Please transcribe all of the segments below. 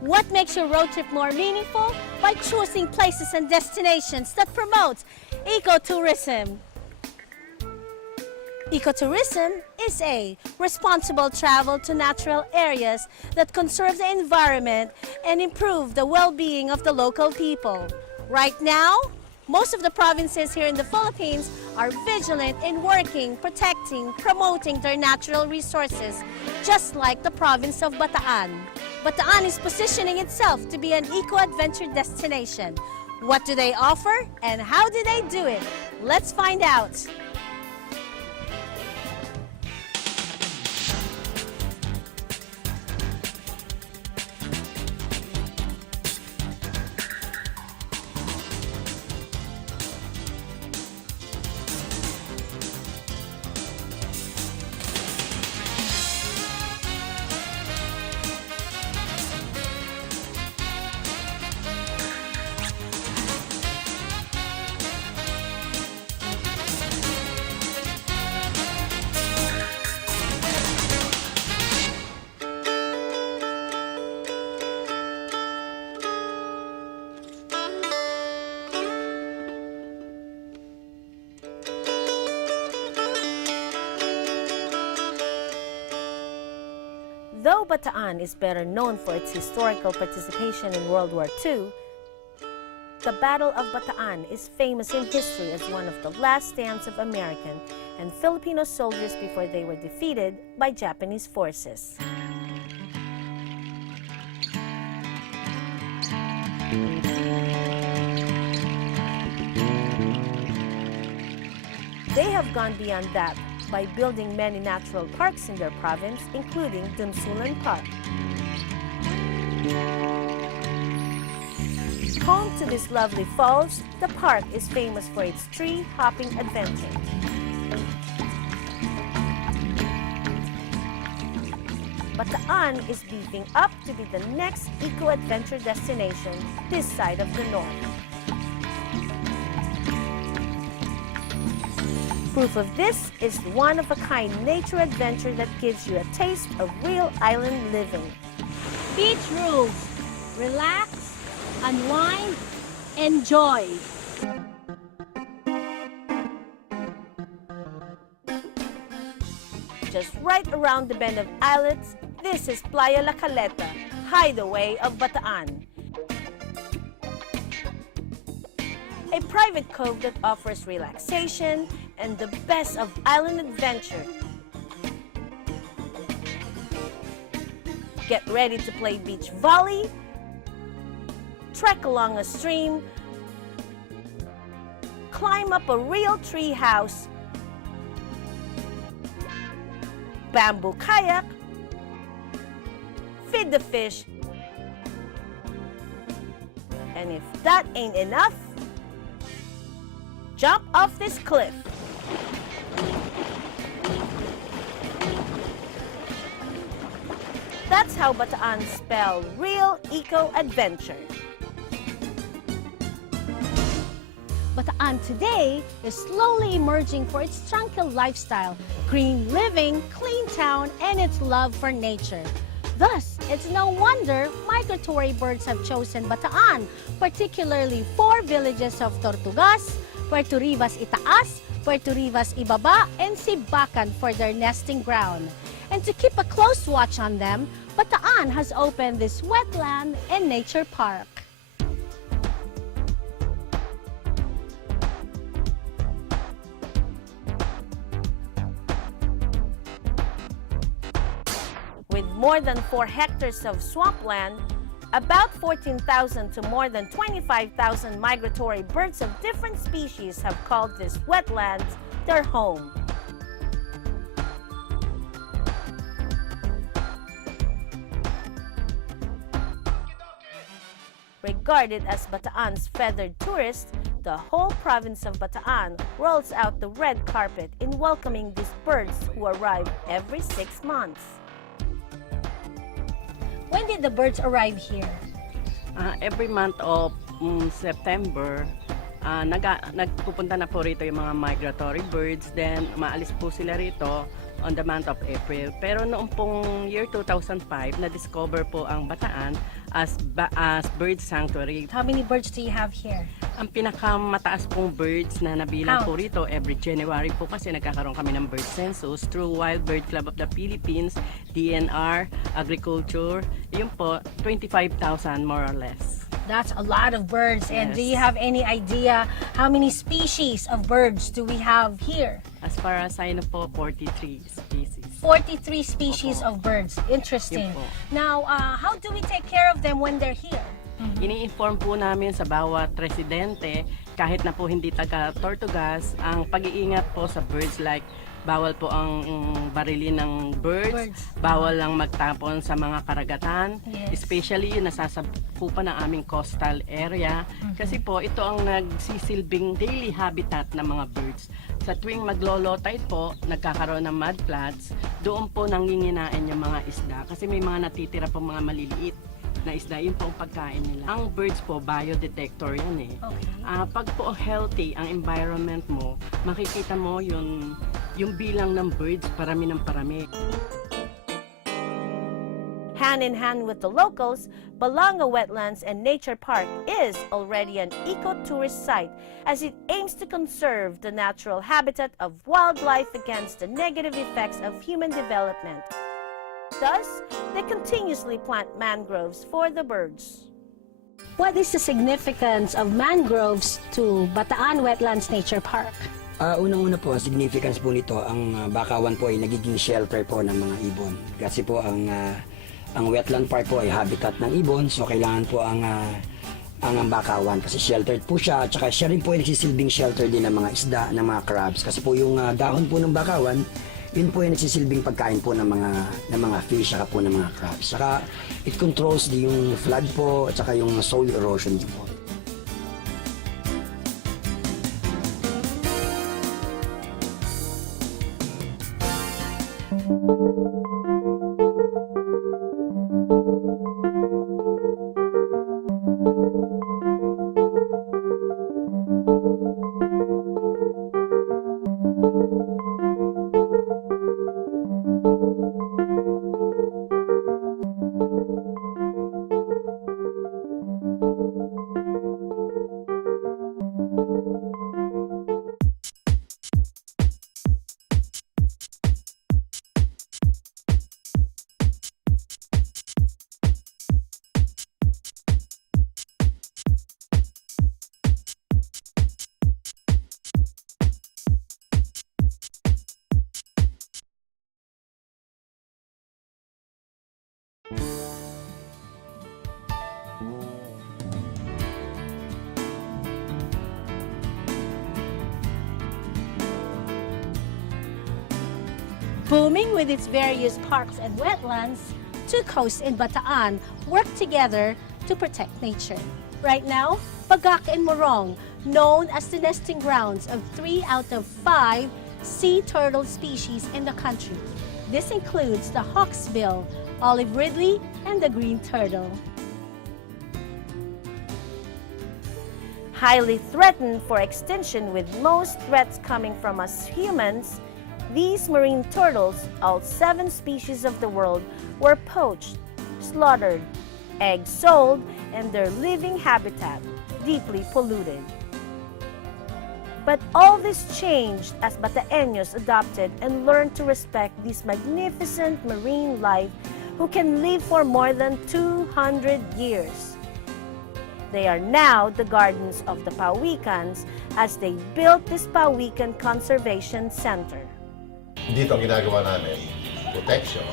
What makes your road trip more meaningful? By choosing places and destinations that promote ecotourism. Ecotourism is a responsible travel to natural areas that conserve the environment and improve the well-being of the local people. Right now, most of the provinces here in the Philippines are vigilant in working, protecting, promoting their natural resources, just like the province of Bataan. Bataan is positioning itself to be an eco-adventure destination. What do they offer and how do they do it? Let's find out. Though Bataan is better known for its historical participation in World War II, the Battle of Bataan is famous in history as one of the last stands of American and Filipino soldiers before they were defeated by Japanese forces. They have gone beyond that by building many natural parks in their province, including Dunsulan Park. Home to these lovely falls, the park is famous for its tree-hopping adventure. Bataan is beefing up to be the next eco-adventure destination this side of the north. Proof of this is the one-of-a-kind nature adventure that gives you a taste of real island living. Beach rules. Relax, unwind, enjoy. Just right around the bend of islets, this is Playa La Caleta, hideaway of Bataan. A private cove that offers relaxation and the best of island adventure. Get ready to play beach volley, trek along a stream, climb up a real tree house, bamboo kayak, feed the fish, and if that ain't enough, jump off this cliff. That's how Bataan spelled real eco-adventure. Bataan today is slowly emerging for its tranquil lifestyle, green living, clean town, and its love for nature. Thus, it's no wonder migratory birds have chosen Bataan, particularly four villages of Tortugas, Puerto Rivas Itaas, Puerto Rivas Ibaba, and Sibacan for their nesting ground. And to keep a close watch on them, Bataan has opened this wetland and nature park. With more than 4 hectares of swampland, about 14,000 to more than 25,000 migratory birds of different species have called these wetlands their home. Regarded as Bataan's feathered tourist, the whole province of Bataan rolls out the red carpet in welcoming these birds who arrive every 6 months. When did the birds arrive here? Every month of September, Nagpupunta na po rito yung mga migratory birds, then maalis po sila rito on the month of April. Pero noong pong year 2005, na-discover po ang Bataan as bird sanctuary. How many birds do you have here? Ang pinakamataas pong birds na nabilang po rito every January po kasi nagkakaroon kami ng bird census through Wild Bird Club of the Philippines, DNR, Agriculture. Yun po, 25,000 more or less. That's a lot of birds. And Yes. do you have any idea how many species of birds do we have here? As far as I know po, 43 species. 43 species of birds. Interesting. Yun po. Now, how do we take care of them when they're here? Ini-inform po namin sa bawat residente, kahit na po hindi taga Tortugas, ang pag-iingat po sa birds like bawal po ang barilin ng birds, bawal lang magtapon sa mga karagatan, Yes. especially yung nasasakupan ng aming coastal area. Kasi po ito ang nagsisilbing daily habitat ng mga birds. Sa tuwing maglo-low tide po, nagkakaroon ng mud floods, doon po nanginginain yung mga isda kasi may mga natitira po mga maliliit na isda, yun po ang pagkain nila. Ang birds po, biodetector yan eh. Okay. Pag po healthy ang environment mo, makikita mo yung bilang ng birds, parami ng parami. Hand in hand with the locals, Balanga Wetlands and Nature Park is already an eco-tourist site as it aims to conserve the natural habitat of wildlife against the negative effects of human development. Thus, they continuously plant mangroves for the birds. What is the significance of mangroves to Bataan Wetlands Nature Park? Unang-una po, ang significance po nito, ang Bakawan po ay nagiging shelter po ng mga ibon. Kasi po ang wetland park po ay habitat ng ibon, so kailangan po ang Bakawan kasi sheltered po siya, at saka siya rin po ay nagsisilbing shelter din ng mga isda, ng mga crabs. Kasi po yung dahon po ng Bakawan, yun po ay nagsisilbing pagkain po ng mga fish, saka po ng mga crabs. Saka it controls yung flood po, at saka yung soil erosion din po. Booming with its various parks and wetlands, two coasts in Bataan work together to protect nature. Right now, Pagak and Morong, known as the nesting grounds of 3 out of 5 sea turtle species in the country. This includes the hawksbill, olive ridley, and the green turtle. Highly threatened for extinction with most threats coming from us humans, these marine turtles, all 7 species of the world, were poached, slaughtered, eggs sold, and their living habitat deeply polluted. But all this changed as Bataeños adopted and learned to respect this magnificent marine life who can live for more than 200 years. They are now the guardians of the Pawikans as they built this Pawikan Conservation Center. Dito ang ginagawa namin, protection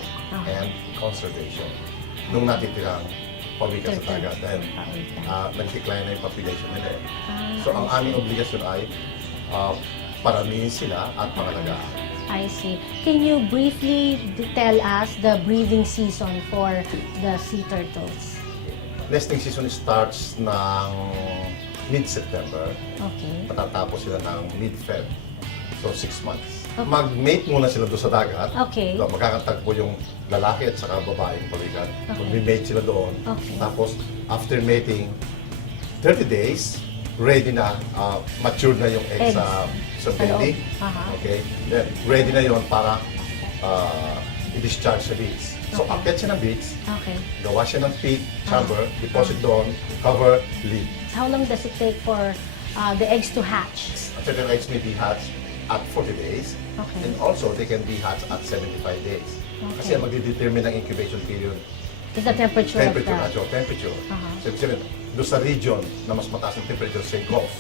and conservation nung natitirang pawikan sa dagat dahil nag-decline na yung population nila. So ang aming obligasyon ay paramihin sila at pangalagaan. I see. Can you briefly tell us the breeding season for the sea turtles? Nesting season starts ng mid-September. Okay. Matatapos sila ng mid-Feb. So 6 months. Okay. Mag-mate muna sila doon sa dagat. Okay. So, magkakatagpo yung lalaki at saka babaeng pawikan. Mag-mate sila doon. Okay. Tapos after mating 30 days, ready na, mature na yung egg Eggs. sa building. Okay? Then, ready na yon para i-discharge sa beads. So, akit siya ng beads, Okay. gawa siya ng feed, chamber, deposit doon, cover, lid. How long does it take for the eggs to hatch? Certain eggs may be hatched at 40 days, Okay. and also they can be hatched at 75 days. Kasi ang magdedetermine ng incubation period, Is the temperature, temperature, of the... natural temperature. So, ibig sabihin, doon sa region na mas mataas ng temperature, say Gulf,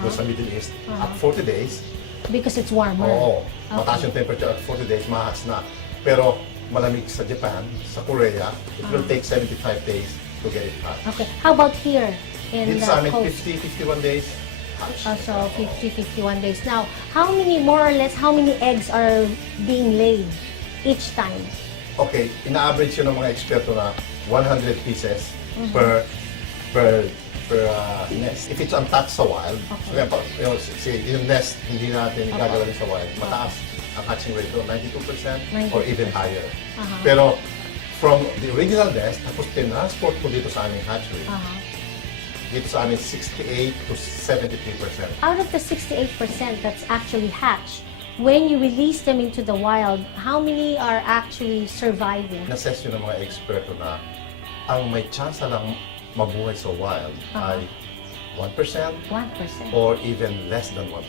doon sa Middle East, at 40 days, Because it's warmer. oo, mataas yung temperature at 40 days, ma-hatch na. Pero malamig sa Japan, sa Korea, it will take 75 days to get it hatched. Okay. How about here in Dito the sa amin, coast? 50, 51 days, hatch. So 50, 51 days. Now, how many, more or less, how many eggs are being laid each time? Okay, ina-average yun ng mga eksperto na 100 pieces per nest. If it's untouched sa wild, yung nest hindi natin gagawin sa wild, mataas ang hatching rate doon, 92% or even higher. Pero from the original nest, tapos tinransport ko dito sa aming hatchery, dito sa amin 68 to 73%. Out of the 68% that's actually hatched, when you release them into the wild, how many are actually surviving? Na-assess yun ng mga eksperto na ang may chance lang mabuhay sa wild ay 1% 1%. or even less than 1%.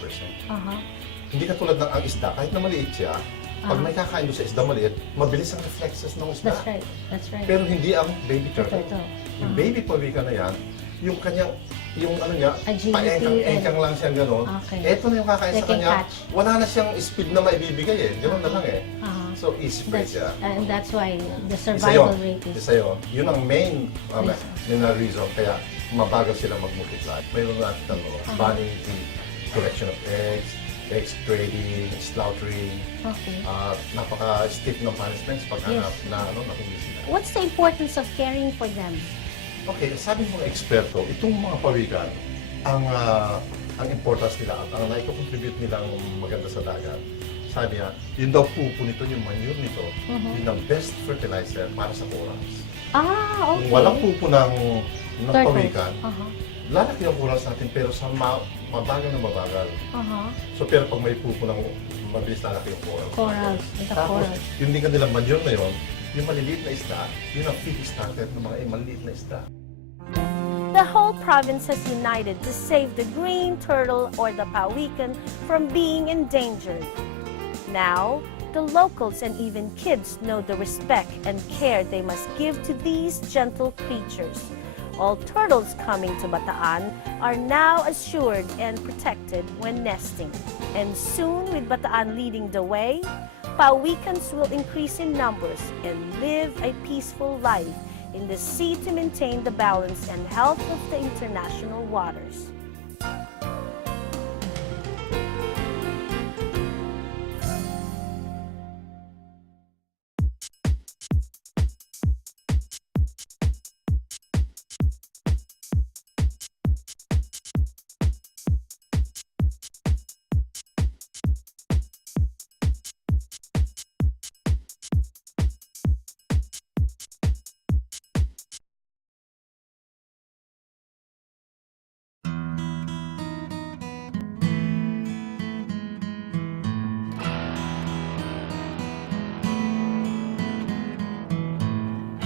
Hindi katulad ng ang isda, kahit na maliit siya, pag may kakain doon sa isda maliit, mabilis ang reflexes ng isda. That's right. That's right. Pero hindi ang baby turtle. Turtle. Yung baby pawika na yan, yung kanyang, yung ano niya, Agility paengkang-engkang lang siya gano'n. Okay. Eto na yung kakain They sa can kanya, catch. wala na siyang speed na maibibigay eh. Gano'n na lang eh. So, easy prey That's, siya. and that's why the Isa survival yun. rate is... Isa yun. Yun ang main reason kaya mabagal sila mag-multiply. Mayroon natin banning the collection of eggs, eggs trading, slaughtering. Okay. Napaka-stiff ng punishments pag Yes. nakuha sila. What's the importance of caring for them? Okay, sabi ng mga eksperto, itong mga pawikan, ang importance nila at ang naiko-contribute nilang maganda sa dagat, sabi niya, yun daw pupo nito, yung manure nito, yun ang best fertilizer para sa corals. Okay. Kung walang pupo ng Turtles. pawikan, lalaki ang corals natin pero sa mabagal na mabagal. So pero pag may pupo ng mabilis lalaki yung corals. Corals. The Tapos, corals. yung din kanilang manure na yun, yung maliliit na isda, yun ang feed starter ng mga maliliit na isda. The whole province has united to save the green turtle or the pawikan from being endangered. Now, the locals and even kids know the respect and care they must give to these gentle creatures. All turtles coming to Bataan are now assured and protected when nesting. And soon, with Bataan leading the way, pawikans will increase in numbers and live a peaceful life in the sea to maintain the balance and health of the international waters.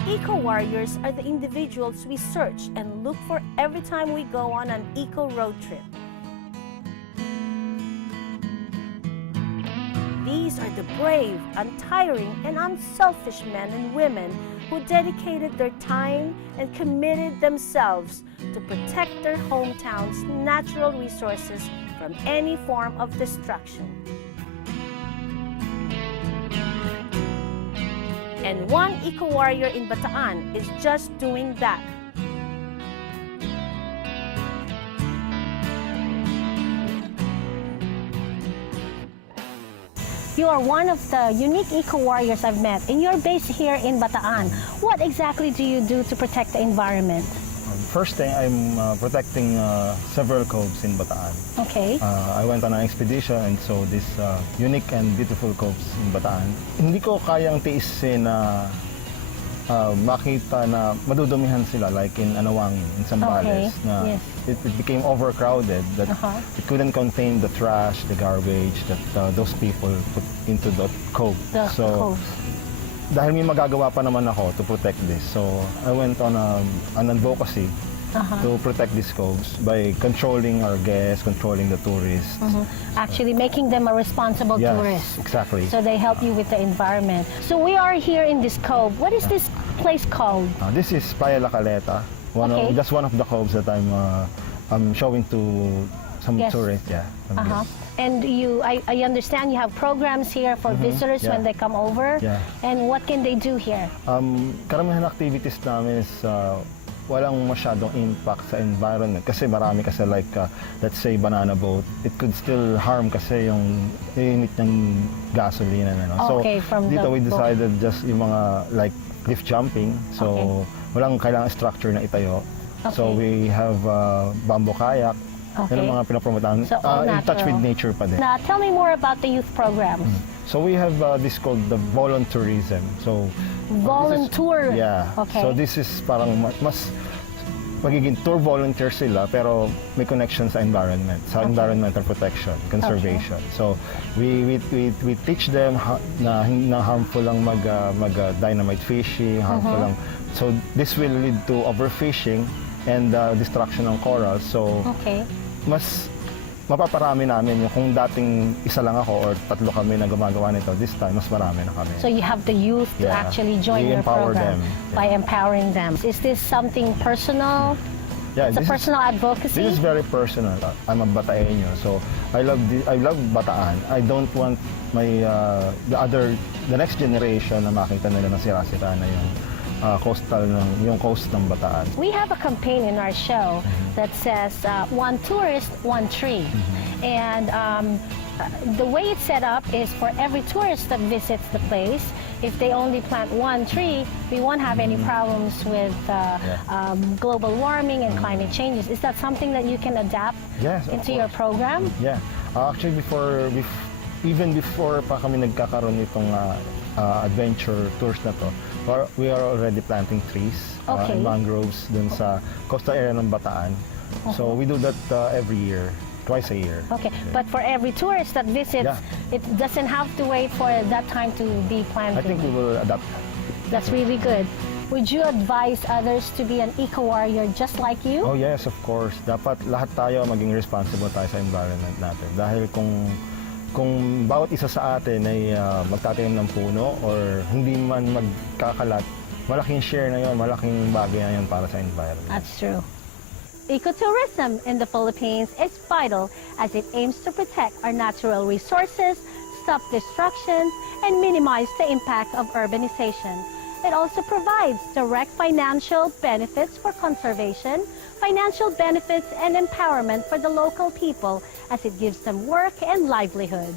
Eco-warriors are the individuals we search and look for every time we go on an eco-road trip. These are the brave, untiring, and unselfish men and women who dedicated their time and committed themselves to protect their hometowns' natural resources from any form of destruction. And one eco-warrior in Bataan is just doing that. You are one of the unique eco-warriors I've met, and you're based here in Bataan. What exactly do you do to protect the environment? First thing, I'm protecting several coves in Bataan. Okay. I went on an expedition and saw these unique and beautiful coves in Bataan. Hindi ko kayang tiisin na makita na madudumihan sila like in Anawangin, in Zambales, Okay, na yes. it became overcrowded that it couldn't contain the trash, the garbage that those people put into the cove. The cove. Dahil may magagawa pa naman ako to protect this, so I went on an advocacy to protect these coves by controlling our guests, controlling the tourists. Actually making them a responsible Yes, tourist. exactly. So they help you with the environment. So we are here in this cove. What is this place called? This is Playa La Caleta, Okay. just one of the coves that I'm showing to some Yes. tourists. Yeah. And I understand you have programs here for visitors yeah. when they come over. Yeah. And what can they do here? Karamihan activities namin is walang masyadong impact sa environment kasi marami kasi like let's say banana boat, it could still harm kasi yung init ng gasoline and ano. Okay, so from dito the we boat. decided just yung mga like cliff jumping, so walang kailangang structure na itayo. So we have bamboo kayak. Okay. Yan ang mga pinapromotahan. So, all In touch natural. with nature pa din. Now, tell me more about the youth programs. So we have this called the voluntourism. So Volunteer. yeah. Okay. So this is parang mas magiging tour volunteer sila pero may connection sa environment, sa environmental protection, conservation. So we teach them na harmful lang mag dynamite fishing, harmful lang. So this will lead to overfishing and destruction ng coral. So mas mapaparami namin yung kung dating isa lang ako or tatlo kami na gumagawa nito, this time mas marami na kami. So you have the youth to Yeah. actually join We your empower program them. Yeah. by empowering them. Is this something personal? Yeah, It's a this is- personal advocacy? This is very personal. I'm a Bataeño, so I love Bataan. I don't want my the next generation na makita nila na sira-sira na yung yung coast ng Bataan. We have a campaign in our show that says one tourist, one tree. And the way it's set up is for every tourist that visits the place, if they only plant one tree, we won't have any problems with global warming and climate changes. Is that something that you can adapt Yes, of into your course. program? Yeah. Actually, even before pa kami nagkakaroon nitong adventure tours na to, we are already planting trees, Okay. mangroves dun sa coastal area ng Bataan. So we do that every year, twice a year. Okay, but for every tourist that visits, Yeah. it doesn't have to wait for that time to be planted. I think we will adapt. That's really good. Would you advise others to be an eco-warrior just like you? Oh yes, of course. Dapat lahat tayo maging responsible tayo sa environment natin. Dahil kung bawat isa sa atin ay magtatanim ng puno or hindi man magkakalat, malaking share na yun, malaking bagay na yun para sa environment. That's true. Ecotourism in the Philippines is vital as it aims to protect our natural resources, stop destruction, and minimize the impact of urbanization. It also provides direct financial benefits for conservation, financial benefits and empowerment for the local people as it gives them work and livelihood.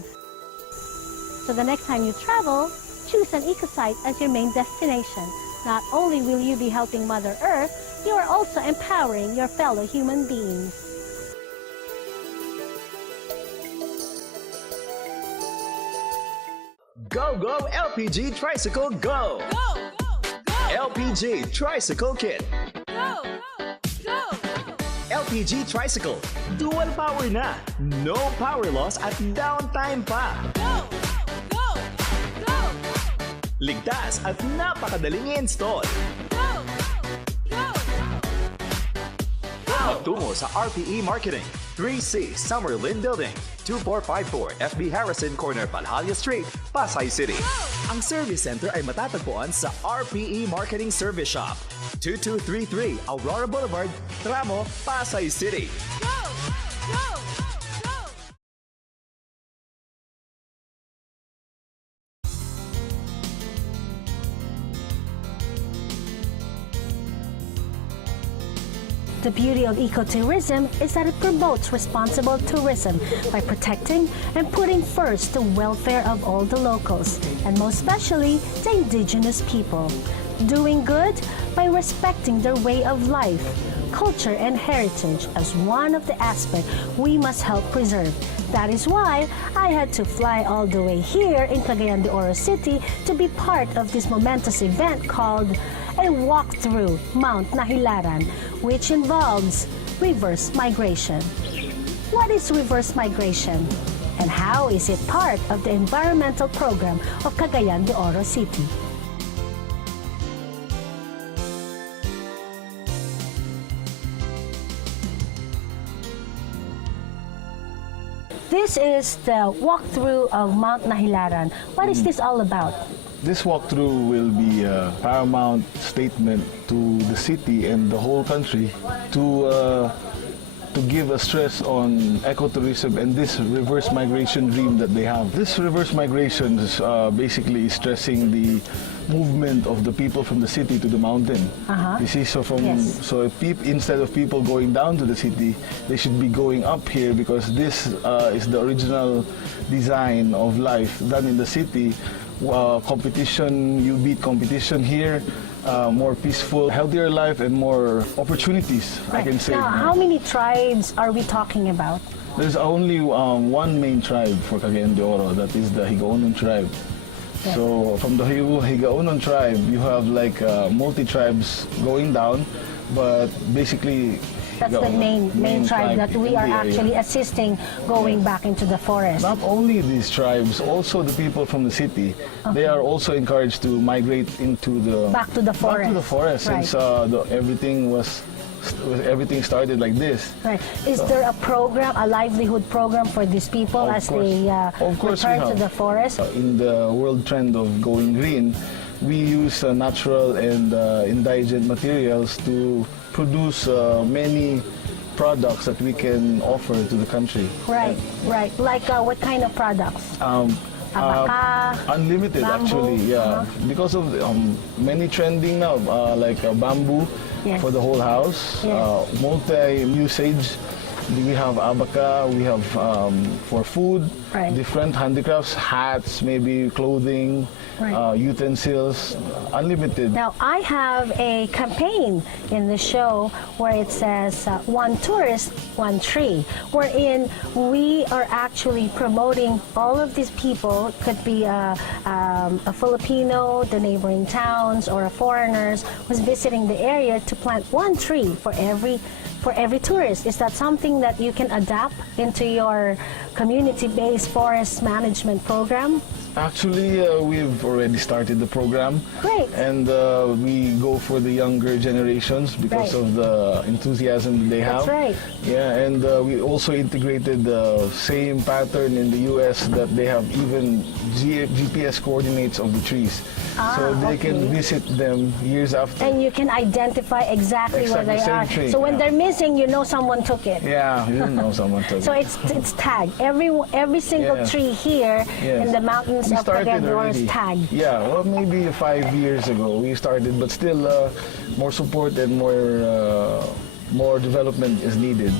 So the next time you travel, choose an eco-site as your main destination. Not only will you be helping Mother Earth, you are also empowering your fellow human beings. Go, go, LPG Tricycle, go! Go, go, go! LPG Tricycle Kit. Go, go, go! LPG Tricycle, dual power na. No power loss at downtime pa. Go, go, go! Ligtas at napakadaling i-install. Go, go! Magtungo sa RPE Marketing, 3C Summerlin Building, 2454 FB Harrison Corner, Palhalia Street, Pasay City. Ang service center ay matatagpuan sa RPE Marketing Service Shop, 2233 Aurora Boulevard, Tramo, Pasay City. Go, go, go! The beauty of ecotourism is that it promotes responsible tourism by protecting and putting first the welfare of all the locals, and most especially the indigenous people. Doing good by respecting their way of life, culture and heritage as one of the aspects we must help preserve. That is why I had to fly all the way here in Cagayan de Oro City to be part of this momentous event called a walk through Mount Nahilaran, which involves reverse migration. What is reverse migration? And how is it part of the environmental program of Cagayan de Oro City? This is the walkthrough of Mount Nahilaran. What is this all about? This walkthrough will be a paramount statement to the city and the whole country to give a stress on ecotourism and this reverse migration dream that they have. This reverse migration is basically stressing the movement of the people from the city to the mountain. You see, so Yes. so if instead of people going down to the city, they should be going up here because this is the original design of life done in the city. Competition, you beat competition here, more peaceful, healthier life and more opportunities, I can say. Now, how many tribes are we talking about? There's only one main tribe for Cagayan de Oro, that is the Higaonon tribe. Yes. So from the Higaonon tribe, you have like multi-tribes going down, but basically That's the main tribe that we in are the area. actually assisting going back into the forest. Not only these tribes, also the people from the city, they are also encouraged to migrate into the Back to the forest. Back to the forest, Right. since everything started like this. Right. Is there a program, a livelihood program for these people Of as course. they Of course we return to have. the forest? In the world trend of going green, we use natural and indigent materials to produce many products that we can offer to the country. Right, right. Like what kind of products? Abaka, Unlimited, bamboo, actually, yeah. Because of many trending now, like bamboo Yes. for the whole house, Yes. multi-usage. We have abaca, we have for food, Right. different handicrafts, hats, maybe clothing, Right. utensils, unlimited. Now, I have a campaign in the show where it says one tourist, one tree, wherein we are actually promoting all of these people. Could be a Filipino, the neighboring towns, or a foreigners who's visiting the area to plant one tree for every tourist. Is that something that you can adapt into your community-based forest management program? Actually, we've already started the program. Great. And we go for the younger generations because Right. of the enthusiasm they have. That's right. Yeah, and we also integrated the same pattern in the US that they have even GPS coordinates of the trees. So they can okay. visit them years after. And you can identify exactly where Exactly, they same are. tree, So when yeah. they're missing, you know someone took it. Yeah, you don't know someone took So it. it's tagged. Every single Yes. tree here Yes. in the mountains We of started Cagayan de Oro is already. tagged. Yeah, well, maybe 5 years ago we started, but still more support and more development is needed.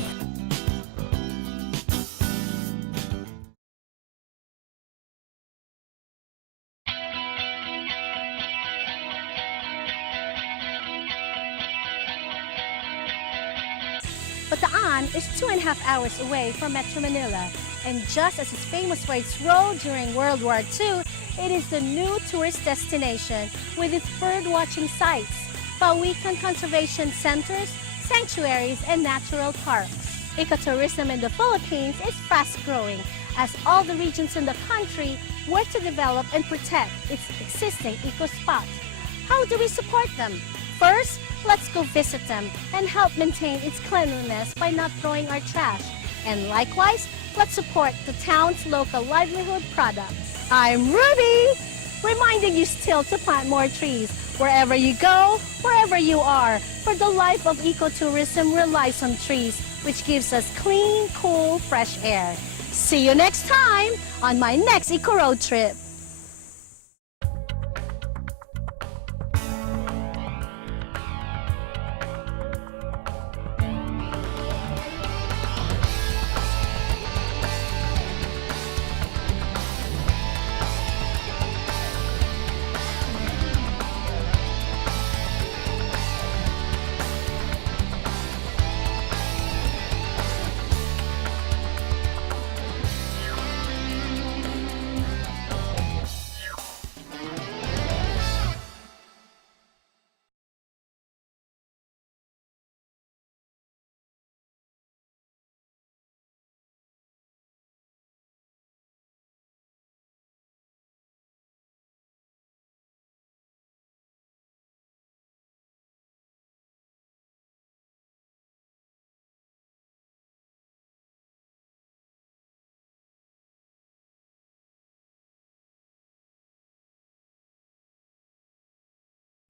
BATAAN is 2.5 hours away from Metro Manila, and just as its famous for its role during World War II, it is the new tourist destination with its bird-watching sites, Pawikan conservation centers, sanctuaries, and natural parks. Ecotourism in the Philippines is fast-growing as all the regions in the country work to develop and protect its existing eco-spots. How do we support them? First, let's go visit them and help maintain its cleanliness by not throwing our trash. And likewise, let's support the town's local livelihood products. I'm Ruby, reminding you still to plant more trees wherever you go, wherever you are, for the life of ecotourism relies on trees, which gives us clean, cool, fresh air. See you next time on my next Eco Road trip.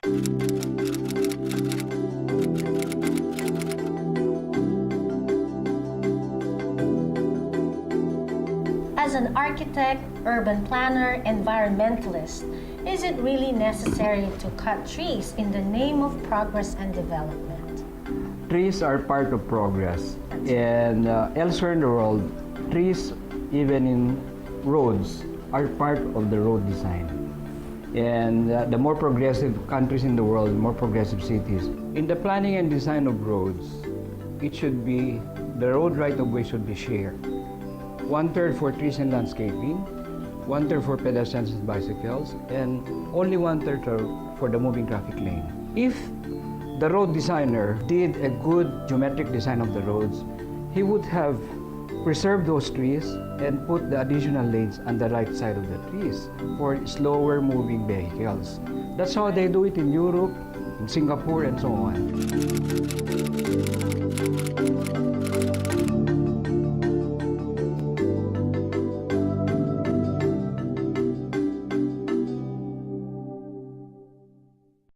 As an architect, urban planner, environmentalist, is it really necessary to cut trees in the name of progress and development? Trees are part of progress. And elsewhere in the world, trees, even in roads, are part of the road design. And the more progressive countries in the world, more progressive cities. In the planning and design of roads, it should be, the road right-of-way should be shared. 1/3 for trees and landscaping, 1/3 for pedestrians and bicycles, and only 1/3 for the moving traffic lane. If the road designer did a good geometric design of the roads, he would have preserved those trees and put the additional lanes on the right side of the trees for slower moving vehicles. That's how they do it in Europe, in Singapore, and so on.